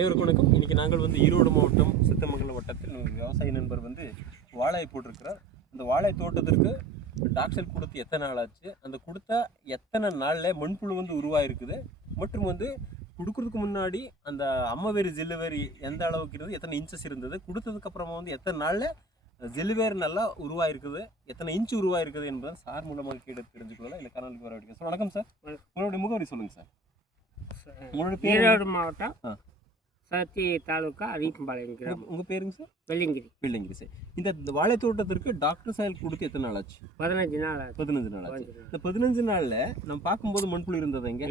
அனைவருக்கும் வணக்கம். இன்றைக்கி நாங்கள் வந்து ஈரோடு மாவட்டம் சித்தமங்கலம் வட்டத்தில் விவசாய நண்பர் வந்து வாழை போட்டிருக்கிறார். அந்த வாழை தோட்டத்திற்கு டாக்ஸல் கொடுத்து எத்தனை நாள் ஆச்சு, அந்த கொடுத்த எத்தனை நாளில் மண்புழு வந்து உருவாயிருக்குது, மற்றும் வந்து கொடுக்குறதுக்கு முன்னாடி அந்த அம்மவேறு ஜெல்லுவேறு எந்த அளவுக்கு இருந்தது, எத்தனை இன்ச்சஸ் இருந்தது, கொடுத்ததுக்கப்புறமா வந்து எத்தனை நாளில் ஜெல்லுவேறு நல்லா உருவாயிருக்குது, எத்தனை இன்ச்சு உருவாயிருக்குது என்பதை சார் மூலமாக கேட்டு தெரிஞ்சுக்கலாம். இந்த காணொலிக்கு வர வேண்டிய சார் வணக்கம் சார். உங்களுடைய முகவரி சொல்லுங்கள் சார். உங்களோட பேர்? ஈரோடு மாவட்டம் சத்தி தாலுக்கா அரியம்பாளையம் கிராமம். உங்கள் பேருங்க சார்? வெள்ளிங்கிரி. வெள்ளிங்கிரி சார். இந்த வாழை தோட்டத்திற்கு டாக்டர் சாயல் கொடுத்து எத்தனை நாள் ஆச்சு? 15 நாள் ஆச்சு. 15 நாள் ஆச்சு. இந்த 15 நாளில் நம்ம பார்க்கும்போது மண்புழு இருந்தது எங்க?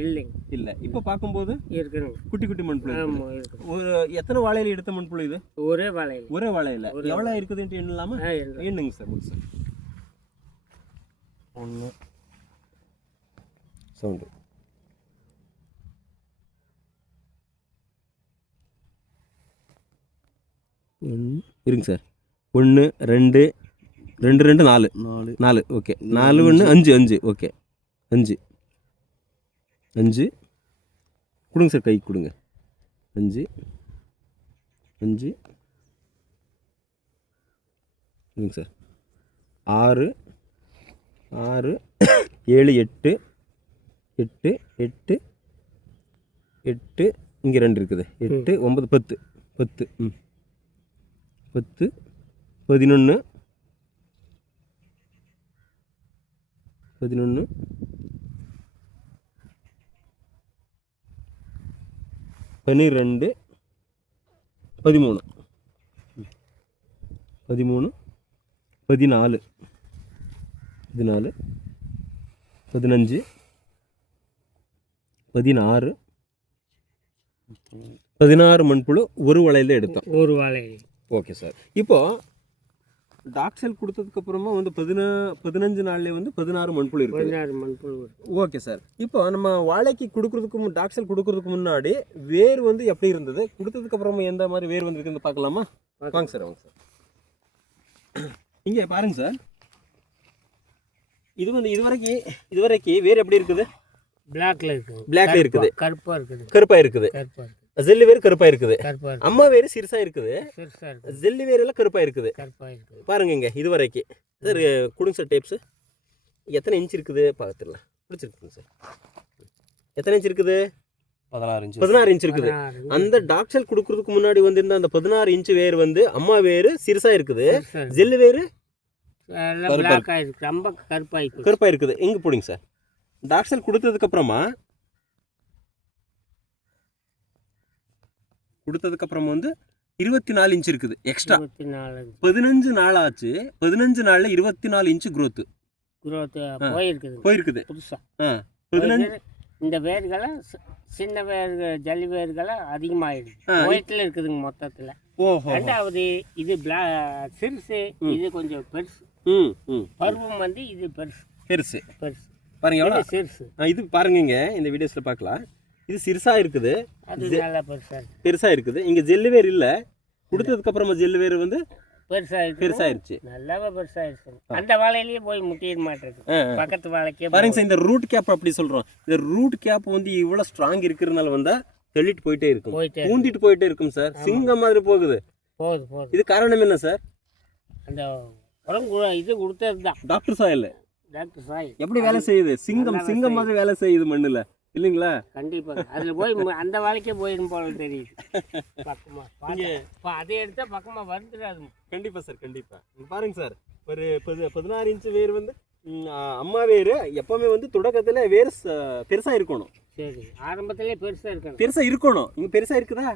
இல்லை. இப்போ பார்க்கும்போது இருக்குங்க, குட்டி குட்டி மண்புழு. ஒரு எத்தனை வாழையில எடுத்த மண்புழு இது? ஒரே வாழையில. ஒரே வாழையில எவ்வளோ இருக்குதுன்ட்டு எண்ணலாமா? எண்ணுங்க சார். முடிச்சு சார். 1 சவுண்டு இருங்க சார். 1 2 2 2 4 4 ஓகே. 4 1 5 5 ஓகே. 5 5 கொடுங்க சார், கை கொடுங்க. 5 5 இருங்க சார். 6 6 7 8 8 8 8 இங்கே 2 இருக்குது. 8 9 10 10 10 11 11 12 13 13 14 14 15 16 16 மண்புழு ஒரு வலையில் எடுத்தோம். ஒரு வாழை. Okay sir. இப்போ டாக்ஸல் கொடுத்ததுக்கு அப்புறமா வந்து 15 நாள்லேயே வந்து 16 மண்புழு இருக்கு. 16 மண்புழு. Okay sir. இப்போ நம்ம வாழைக்கு கொடுக்கறதுக்கு டாக்ஸல் கொடுக்கறதுக்கு முன்னாடி வேர் வந்து எப்படி இருந்தது, கொடுத்ததுக்கு அப்புறமா எந்த மாதிரி வேர் வந்துருக்குன்னு பார்க்கலாமா? வாங்க சார், வாங்க சார். இங்கே பாருங்க சார். இது வந்து இதுவரைக்கும் வேர் எப்படி இருக்குது? பிளாக்ல இருக்குது. பிளாக்ல இருக்குது. கருப்பா இருக்குது. கருப்பா இருக்குது. ஜெல்லி வேறு கருப்பா இருக்குது. அம்மா வேறு சிறுசா இருக்குது. ஜெல்லி வேறு எல்லாம் கருப்பா இருக்குது. பாருங்க இங்க இது வரைக்கும் சார். கொடுங்க சார் டேப்ஸ். எத்தனை இன்ச் இருக்குது பார்த்துடலாம். பிடிச்சிருக்குங்க சார். எத்தனை இன்ச் இருக்குது? 16 இன்ச் இருக்குது. அந்த டாக்ஸல் கொடுக்கறதுக்கு முன்னாடி வந்து இந்த அந்த 16 இன்ச் வேர் வந்து அம்மா வேறு சிறுசா இருக்குது. ஜெல்லி வேறு கருப்பா இருக்குது. எங்க போடுங்க சார். டாக்ஸல் கொடுத்ததுக்கு அப்புறமா வந்து 24 இன்ச் இருக்குது எக்ஸ்ட்ரா. 15 நாள் ஆச்சு. 15 நாள்ல 24 இன்ச் growth போயிருக்குது புதுசா. 15 இந்த வேர்களா சின்ன வேர்கள் ஜல்லி வேர்களா அதிகமாயிடுது. ஒயிட்ல இருக்குதுங்க மொத்தத்துல. ரெண்டாவது இது சிறுசு, இது கொஞ்சம் பெருசு. பருவம் வந்து இது பெருசு பாருங்க. எவ்வளோ சிறுசு இது பாருங்க. இங்க இந்த வீடியோஸ்ல பார்க்கலாம். இது சிறுசா இருக்குது, பெருசா இருக்குது. இங்க ஜெல்லு வேர் இல்ல. கொடுத்ததுக்கு அப்புறமா ஜெல்லு வேர் வந்து பெருசாயிருச்சு. நல்லாவே பெருசாயிருச்சு. அந்த வாழையிலேயே போய் முட்டிட மாட்டேங்குது. பக்கத்து வாழைக்கே பாருங்க சார். இந்த ரூட் கேப் அப்படி சொல்றோம். இந்த ரூட் கேப் வந்து இவ்வளவு ஸ்ட்ராங் இருக்கிறதுனால வந்தா தள்ளிட்டு போயிட்டே இருக்கும், ஊந்திட்டு போயிட்டே இருக்கும் சார். சிங்கம் மாதிரி போகுது. இது காரணம் என்ன சார்? அந்த இது கொடுத்ததுதான் டாக்டர் சாயல். எப்படி வேலை செய்யுது? சிங்கம் மாதிரி வேலை செய்யுது மண்ணுல இல்லைங்களா? கண்டிப்பா. அதுல போய் அந்த வாழைக்கே போயிடும் போல தெரியுது. பக்கமா அதை எடுத்தா பக்கமா வந்துடாது. கண்டிப்பா சார், கண்டிப்பா. பாருங்க சார். ஒரு 16 இன்ச் வேர் வந்து அம்மா வேறு எப்பவுமே வந்து தொடக்கத்துல வேர் பெருசா இருக்கணும். சரி, ஆரம்பத்திலே பெருசா இருக்கணும். இங்க பெருசா இருக்குதா?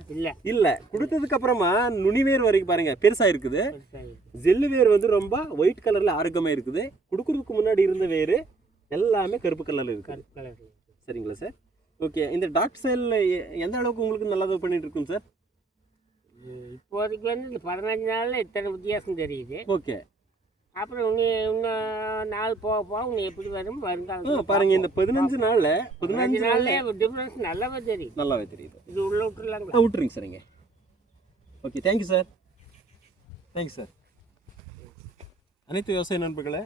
இல்ல. கொடுத்ததுக்கு அப்புறமா நுனி வேர் வரைக்கும் பாருங்க பெருசா இருக்குது. ஜெல்லு வேர் வந்து ரொம்ப ஒயிட் கலர்ல ஆரோக்கியமா இருக்குது. கொடுக்கறதுக்கு முன்னாடி இருந்த வேர் எல்லாமே கருப்பு கலர்ல இருக்கு. சரிங்களா சார்? ஓகே. இந்த டாக்ஸல் எந்த அளவுக்கு உங்களுக்கு நல்லது பண்ணிட்டு இருக்கும் சார்? இப்போதைக்கு வந்து இந்த 15 நாள்ல இத்தனை வித்தியாசம் தெரியுது. ஓகே. அப்புறம் இன்னும் நாள் போக இன்னும் எப்படி வரும் வருங்காலம் பாருங்க. இந்த 15 நாள்ல டிஃபரன்ஸ் நல்லாவே தெரியுது. இது உள்ள விட்டுருலாங்களா? விட்டுருங்க சரிங்க. Okay, thank you sir. Thank you sir. அனைத்து விவசாய நண்பர்களே,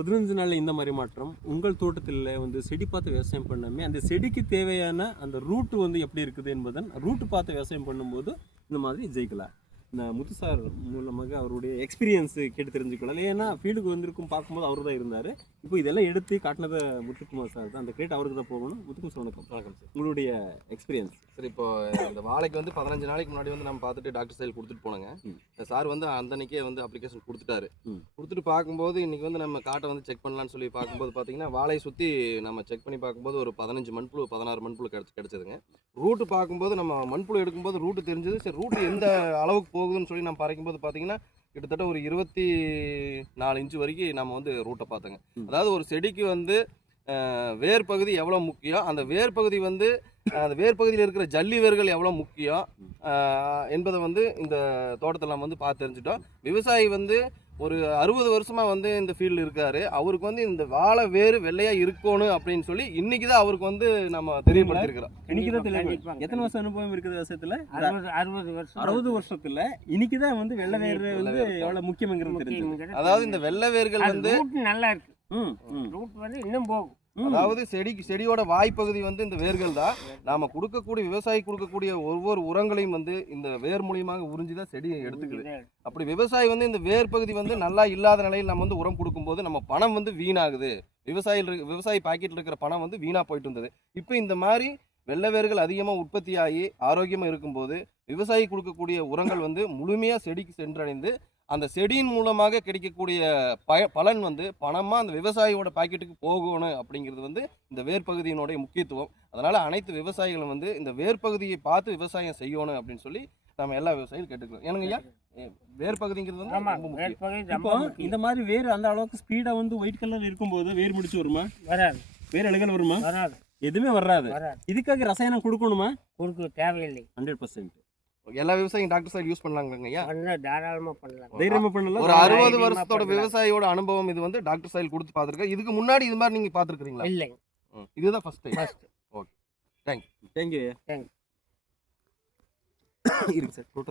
15 நாள்ல இந்த மாதிரி மாற்றம் உங்கள் தோட்டத்தில் வந்து செடி பார்த்து விவசாயம் பண்ணாமே அந்த செடிக்கு தேவையான அந்த ரூட் வந்து எப்படி இருக்குது என்பதன் ரூட் பார்த்து விவசாயம் பண்ணும்போது இந்த மாதிரி ஜெயிக்கலாம். நான் முத்து சார் மூலமாக அவருடைய எக்ஸ்பீரியன்ஸ் கேட்டு தெரிஞ்சுக்கலாம். ஏன்னா ஃபீல்டுக்கு வந்திருக்கும் பார்க்கும்போது அவர் தான் இருந்தார். இப்போ இதெல்லாம் எடுத்து காட்டினதை முத்துக்குமார் சார் தான். அந்த கிரெடிட் அவருக்கு தான் போகணும். முத்துக்குமார் சார் வணக்கம். வணக்கம் சார். உங்களுடைய எக்ஸ்பீரியன்ஸ் சார், இப்போ இந்த வாழைக்கு வந்து 15 நாளைக்கு முன்னாடி வந்து நம்ம பார்த்துட்டு டாக்டர் சைல் கொடுத்துட்டு போனோங்க. சார் வந்து அன்னைக்கே வந்து அப்ளிகேஷன் கொடுத்துட்டாரு. கொடுத்துட்டு பார்க்கும்போது இன்னைக்கு வந்து நம்ம காட்டை வந்து செக் பண்ணலான்னு சொல்லி பார்க்கும்போது பார்த்தீங்கன்னா வாழையை சுற்றி நம்ம செக் பண்ணி பார்க்கும்போது ஒரு 15 மண்புழு 16 மண்புழு கிடைச்சதுங்க. ரூட்டு பார்க்கும்போது நம்ம மண்புழு எடுக்கும்போது ரூட்டு தெரிஞ்சது. சரி, ரூட்டு எந்த அளவுக்கு போகுதுன்னு சொல்லி நம்ம பறைக்கும்போது பார்த்தீங்கன்னா கிட்டத்தட்ட ஒரு 24 இன்ச்சு வரைக்கும் நம்ம வந்து ரூட்டை பார்த்தோங்க. அதாவது ஒரு செடிக்கு வந்து வேர் பகுதி எவ்வளோ முக்கியம், அந்த வேர் பகுதி வந்து அந்த வேர் பகுதியில் இருக்கிற ஜல்லி வேர்கள் எவ்வளோ முக்கியம் என்பதை வந்து இந்த தோட்டத்தில் நம்ம வந்து பார்த்து தெரிஞ்சுட்டோம். விவசாயி வந்து ஒரு 60 வருஷமாக வந்து இந்த ஃபீல்டு இருக்காரு. அவருக்கு வந்து இந்த வாழை வேறு வெள்ளையாக இருக்கணும் அப்படின்னு சொல்லி இன்னைக்கு தான் அவருக்கு வந்து நம்ம தெரியப்படுத்திருக்கிறோம். இன்னைக்கு தான் தெளிவு. எத்தனை வருஷம் அனுபவம் இருக்குது விவசாயத்தில்? 60 வருஷம். 60 வருஷத்துல இன்னைக்கு தான் வந்து வெள்ளை வேர் வந்து எவ்வளவு முக்கியங்கிறது தெரிஞ்சது. அதாவது இந்த வெள்ளை வேர்கள் வந்து நல்லா இருக்கு. ரூட் வந்து இன்னும் போகும். அதாவது செடியோட வாய்ப்பகுதி வந்து இந்த வேர்கள் தான். நாம கொடுக்கக்கூடிய விவசாயி கொடுக்கக்கூடிய ஒவ்வொரு உரங்களையும் வந்து இந்த வேர் மூலியமாக உறிஞ்சிதான் செடியை எடுத்துக்குது. அப்படி விவசாயி வந்து இந்த வேர் பகுதி வந்து நல்லா இல்லாத நிலையில் நம்ம வந்து உரம் கொடுக்கும்போது நம்ம பணம் வந்து வீணாகுது. விவசாயி பாக்கெட்ல இருக்கிற பணம் வந்து வீணா போயிட்டு இருந்தது. இப்போ இந்த மாதிரி வெள்ளை வேர்கள் அதிகமாக உற்பத்தி ஆகி ஆரோக்கியமாக இருக்கும்போது விவசாயி கொடுக்கக்கூடிய உரங்கள் வந்து முழுமையாக செடிக்கு சென்றடைந்து அந்த செடியின் மூலமாக கிடைக்கக்கூடிய பலன் வந்து பணமாக அந்த விவசாயியோட பாக்கெட்டுக்கு போகணும் அப்படிங்கிறது வந்து இந்த வேர்பகுதியினுடைய முக்கியத்துவம். அதனால் அனைத்து விவசாயிகளும் வந்து இந்த வேர்பகுதியை பார்த்து விவசாயம் செய்யணும் அப்படின்னு சொல்லி நம்ம எல்லா விவசாயிகளும் கேட்டுக்கிறோம். ஏனுங்க ஐயா, வேர்பகுதிங்கிறது வந்து ரொம்ப முக்கியம். இப்போ இந்த மாதிரி வேர் அந்த அளவுக்கு ஸ்பீடா வந்து ஒயிட் கலர் இருக்கும்போது வேர் முடிச்சு வருமா? வராது. வேர் அழுகல் வருமா? வராது. எதுவுமே வராது. இதுக்காக ரசாயனம் கொடுக்கணுமா? கொடுக்க தேவையில்லை. 100%. எல்லா விவசாயியும் டாக்டர் சார் யூஸ் பண்ணலாங்க ஐயா? தாராளமா பண்ணலாம். தைரியமா பண்ணலாம். ஒரு 60 வருஷத்தோட விவசாயியோட அனுபவம் இது வந்து டாக்டர் சார் கொடுத்து பார்த்துருக்கேன். இதுக்கு முன்னாடி இது மாதிரி நீங்க பார்த்துருக்கீங்களா? இல்லை, இதுதான் first time. Okay, thank you. Thank you. Thank you. இருக்கு சார். டோட்டல்